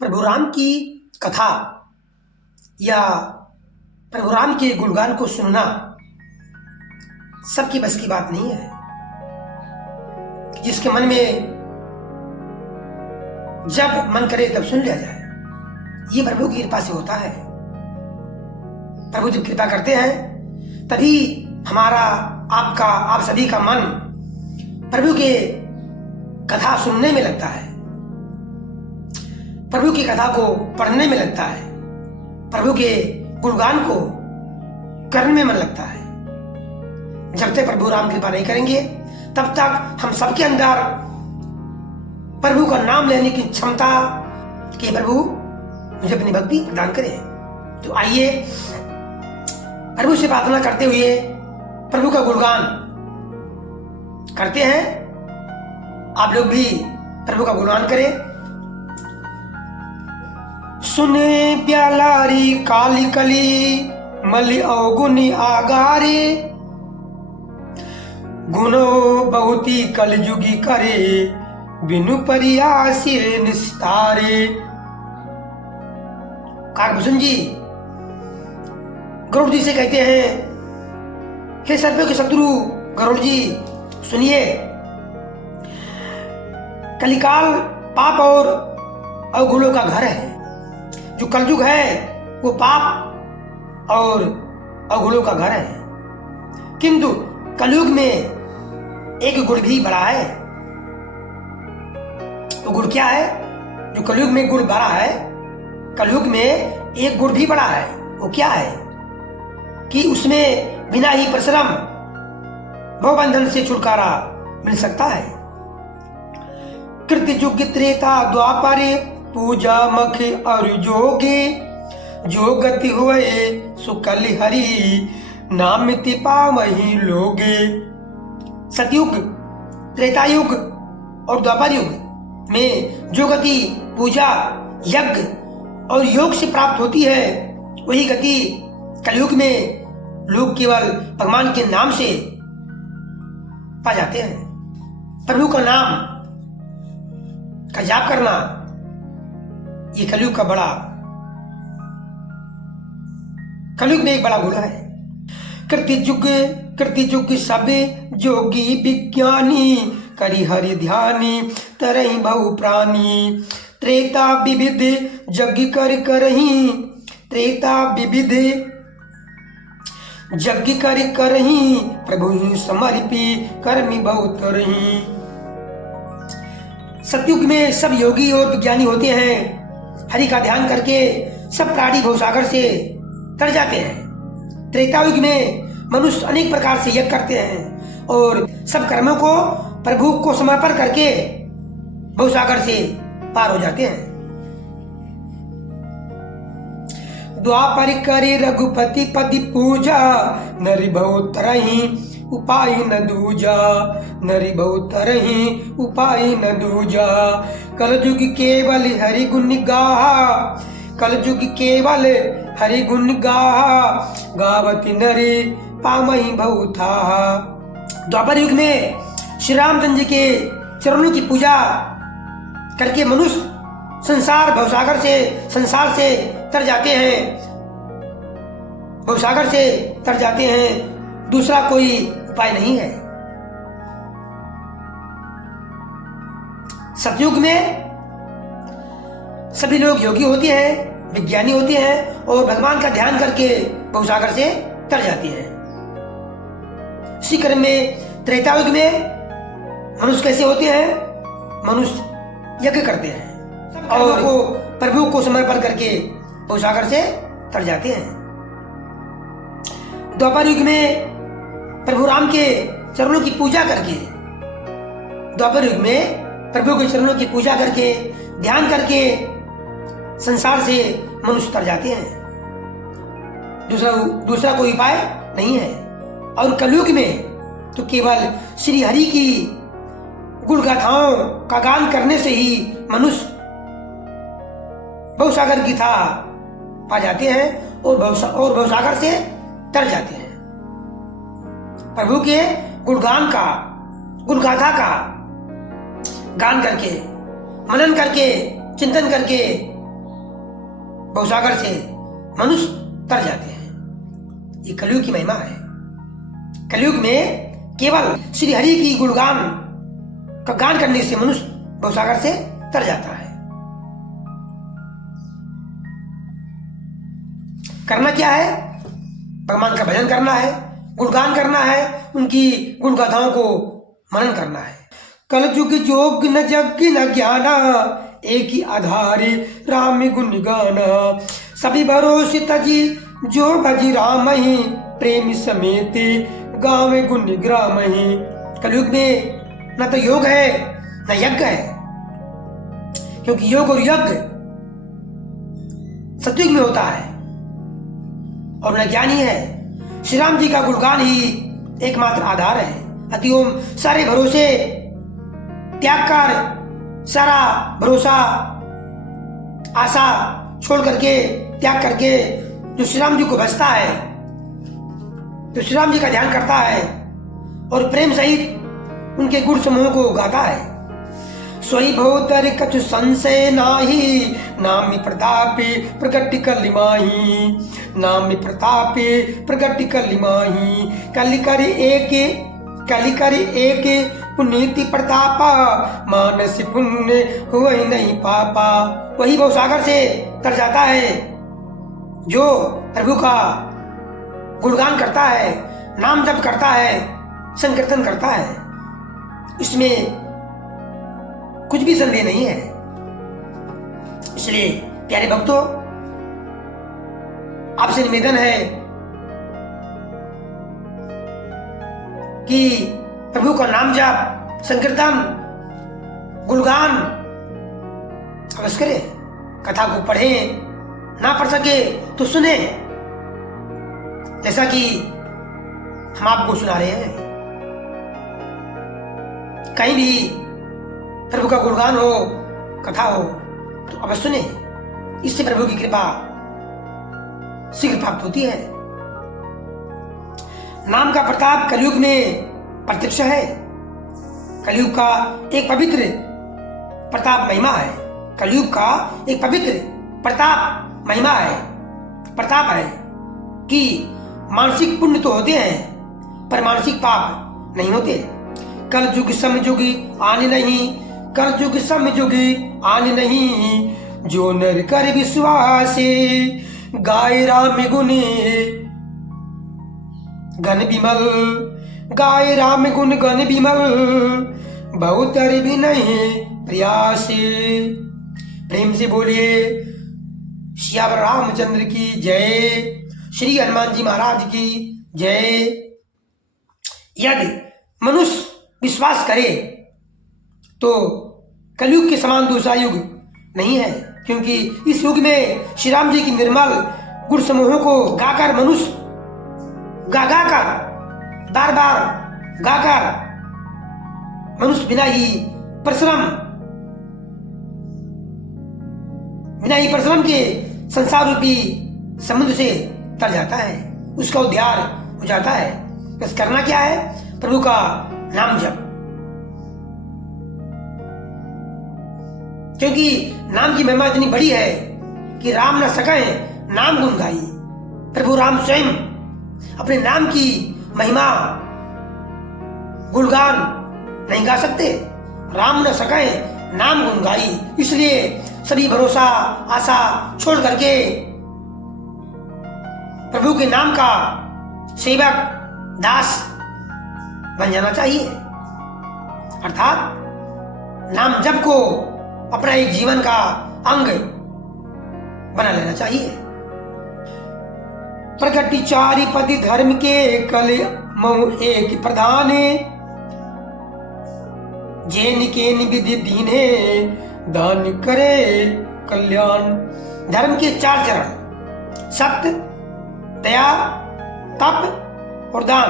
प्रभु राम की कथा या प्रभु राम के गुणगान को सुनना सबकी बस की बात नहीं है। जिसके मन में जब मन करे तब सुन लिया जाए, ये प्रभु की कृपा से होता है। प्रभु जब कृपा करते हैं तभी हमारा, आपका, आप सभी का मन प्रभु के कथा सुनने में लगता है, प्रभु की कथा को पढ़ने में लगता है, प्रभु के गुणगान को करने में मन लगता है। जब तक प्रभु राम कृपा नहीं करेंगे तब तक हम सबके अंदर प्रभु का नाम लेने की क्षमता कि प्रभु मुझे अपनी भक्ति प्रदान करे। तो आइए प्रभु से प्रार्थना करते हुए प्रभु का गुणगान करते हैं। आप लोग भी प्रभु का गुणगान करें। सुने प्यालारी काली कली मलि अवगुनी आगारे, गुनो बहुती कलयुगी करे बिनु परियासी निस्तारे। काकभूषण जी गरुड़ जी से कहते हैं, हे सर्पों के शत्रु गरुड़ जी सुनिए, कलिकाल पाप और अवगुणों का घर है। जो कलयुग है वो पाप और अवगुणों का घर है, किंतु कलयुग में एक गुण भी बड़ा है। वो गुण क्या है? जो कलयुग में गुण बड़ा है, कलयुग में एक गुण भी बड़ा है। वो क्या है कि उसमें बिना ही परिश्रम भवबंधन से छुटकारा मिल सकता है। कृत युग त्रेता द्वापरे पूजा मख और जोगे, जो गति हुए सुकल हरि नाम पावहि लोगे। सतयुग, त्रेता युग और द्वापर युग में जो गति पूजा, यज्ञ और योग से प्राप्त होती है, वही गति कलयुग में लोग केवल भगवान के नाम से पा जाते हैं। प्रभु का नाम का जाप करना ये कलयुग में एक बड़ा गुण है। कृति युग सब जोगी विज्ञानी, करि हरि ध्यानी तरहि बहु प्राणी। त्रेता विविध यज्ञ कर करही, त्रेता विविध यज्ञ कर करही, प्रभु समर्पी कर्मी बहुत रही। सतयुग में सब योगी और विज्ञानी होते हैं। हरि का ध्यान करके सब प्राणी भवसागर से तर जाते हैं। त्रेता युग में मनुष्य अनेक प्रकार से यज्ञ करते हैं और सब कर्मों को प्रभु को समर्पण करके भवसागर से पार हो जाते हैं। द्वापर करे रघुपति पति पूजा, नरि बहु तरहि उपाय न दूजा, नरि बहु तरहि उपाय न दूजा। कलयुग केवल हरि गुण गाहा, कलयुग केवल हरि गुण गाहा, गावति नरि पामहि बहु थाहा। द्वापर युग में श्री रामचंद्र जी के चरणों की पूजा करके मनुष्य संसार से तर जाते हैं, भवसागर से तर जाते हैं। दूसरा कोई उपाय नहीं है। सतयुग में सभी लोग योगी होते हैं, विज्ञानी होते हैं और भगवान का ध्यान करके भवसागर से तर जाते हैं। इसी क्रम में त्रेता युग में मनुष्य कैसे होते हैं? मनुष्य यज्ञ करते हैं और वो प्रभु को समर्पण करके भवसागर से तर जाते हैं। द्वापर युग में प्रभु राम के चरणों की पूजा करके, द्वापर युग में प्रभु के चरणों की पूजा करके ध्यान करके संसार से मनुष्य तर जाते हैं। दूसरा कोई उपाय नहीं है। और कलयुग में तो केवल श्री हरि की गुण गाथाओं का गान करने से ही मनुष्य भवसागर की था पा जाते हैं और भवसागर से तर जाते हैं। प्रभु के गुणगान का, गुण गाथा का गान करके, मनन करके, चिंतन करके भवसागर से मनुष्य तर जाते हैं। ये कलयुग की महिमा है। कलयुग में केवल श्री हरि की गुणगान का गान करने से मनुष्य भवसागर से तर जाता है। करना क्या है? भगवान का भजन करना है, गुणगान करना है, उनकी गुणगाथाओं को मनन करना है। कलयुग जोग न जग न ज्ञाना, एक ही आधारे राम गुण गाना। सभी भरोसे तजी जो भजी राम ही, प्रेमी समेत गावे गुण ग्राम ही। कलयुग में न तो योग है न यज्ञ है, क्योंकि योग और यज्ञ सतयुग में होता है और न ज्ञानी है। श्री राम जी का गुणगान ही एकमात्र आधार है। अति ओम सारे भरोसे त्याग कर, सारा भरोसा आशा छोड़ करके, त्याग करके जो श्री राम जी को भजता है, जो श्री राम जी का ध्यान करता है और प्रेम सहित उनके गुण समूह को गाता है। सोई भवतर कछु संशय नाही, नाम प्रतापे प्रगट कलिमाही। नाम प्रतापे प्रगट कलिमाही। कलि कर एक पुनीति प्रतापा, मानस पुण्य हुआ नहीं पापा। वही भवसागर से तर जाता है जो प्रभु का गुणगान करता है, नाम जप करता है, संकीर्तन करता है। इसमें कुछ भी संदेह नहीं है। इसलिए प्यारे भक्तों, आपसे निवेदन है कि प्रभु का नाम जाप, संकीर्तन, गुणगान अवश्य करें। कथा को पढ़ें, ना पढ़ सके तो सुने, जैसा कि हम आपको सुना रहे हैं। कहीं भी प्रभु का गुणगान हो, कथा हो तो अवश्य सुने। इससे प्रभु की कृपा शीघ्र प्राप्त होती है। नाम का प्रताप कलयुग में प्रत्यक्ष है। कलयुग का एक पवित्र प्रताप महिमा है। कलयुग का एक पवित्र प्रताप महिमा है, प्रताप है कि मानसिक पुण्य तो होते हैं पर मानसिक पाप नहीं होते। कल युग सम युग आने नहीं, कल युग सम युग आने नहीं। जो नर कर विश्वासे, गाय राम गुने गण विमल। गाय राम गुण गण विमल, बहुत भी नहीं प्रयासे। प्रेम से बोलिए श्यावर रामचंद्र की जय, श्री हनुमान जी महाराज की जय। यदि मनुष्य विश्वास करे तो कलयुग के समान दूसरा युग नहीं है, क्योंकि इस युग में श्री राम जी की निर्मल गुण समूहों को गाकर मनुष्य गाकर बार बार गाकर मनुष्य बिना ही परिश्रम के संसार रूपी समुद्र से तर जाता है, उसका उद्धार हो जाता है। बस करना क्या है? प्रभु का नाम जप, क्योंकि नाम की महिमा इतनी बड़ी है कि राम न सके नाम गुण गाई। प्रभु राम स्वयं अपने नाम की महिमा गुणगान नहीं गा सकते। राम न सके नाम गुण गाई, इसलिए सभी भरोसा आशा छोड़ करके प्रभु के नाम का सेवक दास बन जाना चाहिए। अर्थात नाम जप को अपना एक जीवन का अंग बना लेना चाहिए। प्रगति चारि पति धर्म के, कल मऊ एक प्रधान। जैन के विधि दीने, दान करे कल्याण। धर्म के 4 चरण सत्य, दया, तप और दान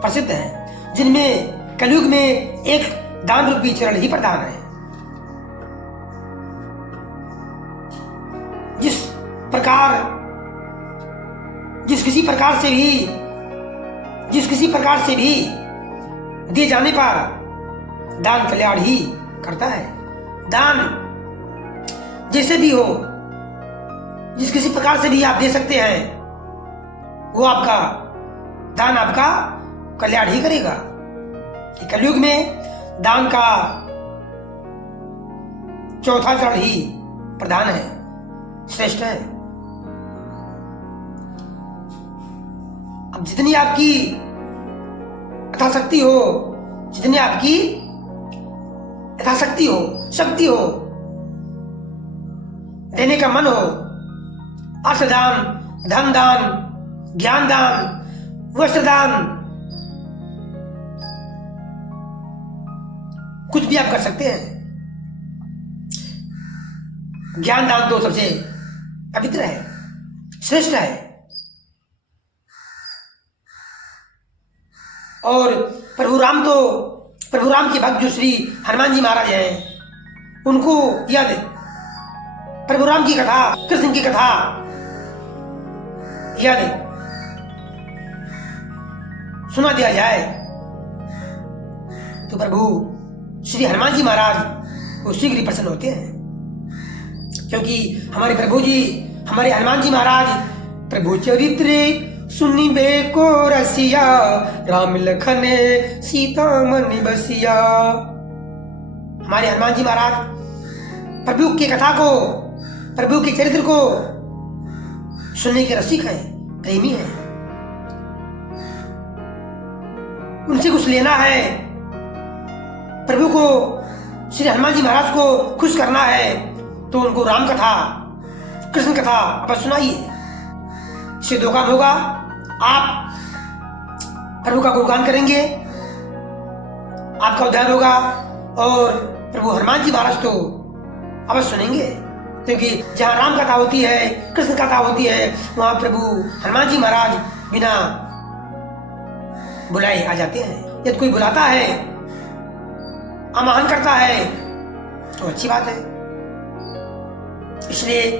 प्रसिद्ध हैं, जिनमें कलयुग में एक दान रूपी चरण ही प्रधान है। जिस किसी प्रकार से भी दिए जाने पर दान कल्याण ही करता है। दान जैसे भी हो, जिस किसी प्रकार से भी आप दे सकते हैं, वो आपका दान आपका कल्याण ही करेगा। कलयुग में दान का चौथा चरण ही प्रधान है, श्रेष्ठ है। अब जितनी आपकी यथाशक्ति हो, जितनी आपकी यथाशक्ति हो, शक्ति हो, देने का मन हो, अर्थदान, धन दान, ज्ञान दान, वस्त्र दान, कुछ भी आप कर सकते हैं। ज्ञान दान तो सबसे पवित्र है, श्रेष्ठ है। और प्रभु राम के भक्त जो श्री हनुमान जी महाराज हैं, उनको याद प्रभु राम की कथा, कृष्ण की कथा याद सुना दिया जाए तो प्रभु श्री हनुमान जी महाराज वो शीघ्र ही प्रसन्न होते हैं। क्योंकि हमारे प्रभु जी, हमारे हनुमान जी महाराज प्रभु चरित्र सुनिबे को रसिया, राम लखन सीता मन बसिया। हमारे हनुमान जी महाराज प्रभु की कथा को, प्रभु के चरित्र को सुनने के रसिक हैं, प्रेमी हैं। उनसे कुछ लेना है, प्रभु को, श्री हनुमान जी महाराज को खुश करना है, तो उनको राम कथा, कृष्ण कथा आप सुनाइए। इससे दो काम होगा, आप प्रभु का गुणगान करेंगे, आपका उद्धार होगा, और प्रभु हनुमान जी महाराज तो अवश्य सुनेंगे। क्योंकि जहाँ राम कथा होती है, कृष्ण कथा होती है, वहाँ प्रभु हनुमान जी महाराज बिना बुलाए आ जाते हैं। यदि कोई बुलाता है, आह्वान करता है, तो अच्छी बात है। इसलिए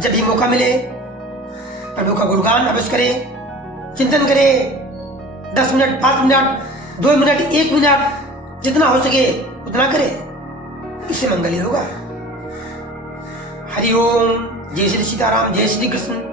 जब भी मौका मिले प्रभु का गुणगान अवश्य करें, चिंतन करें। 10 मिनट, 5 मिनट, 2 मिनट, 1 मिनट, जितना हो सके उतना करें, इससे मंगल ही होगा। हरि ओम। जय श्री सीताराम, जय श्री कृष्ण।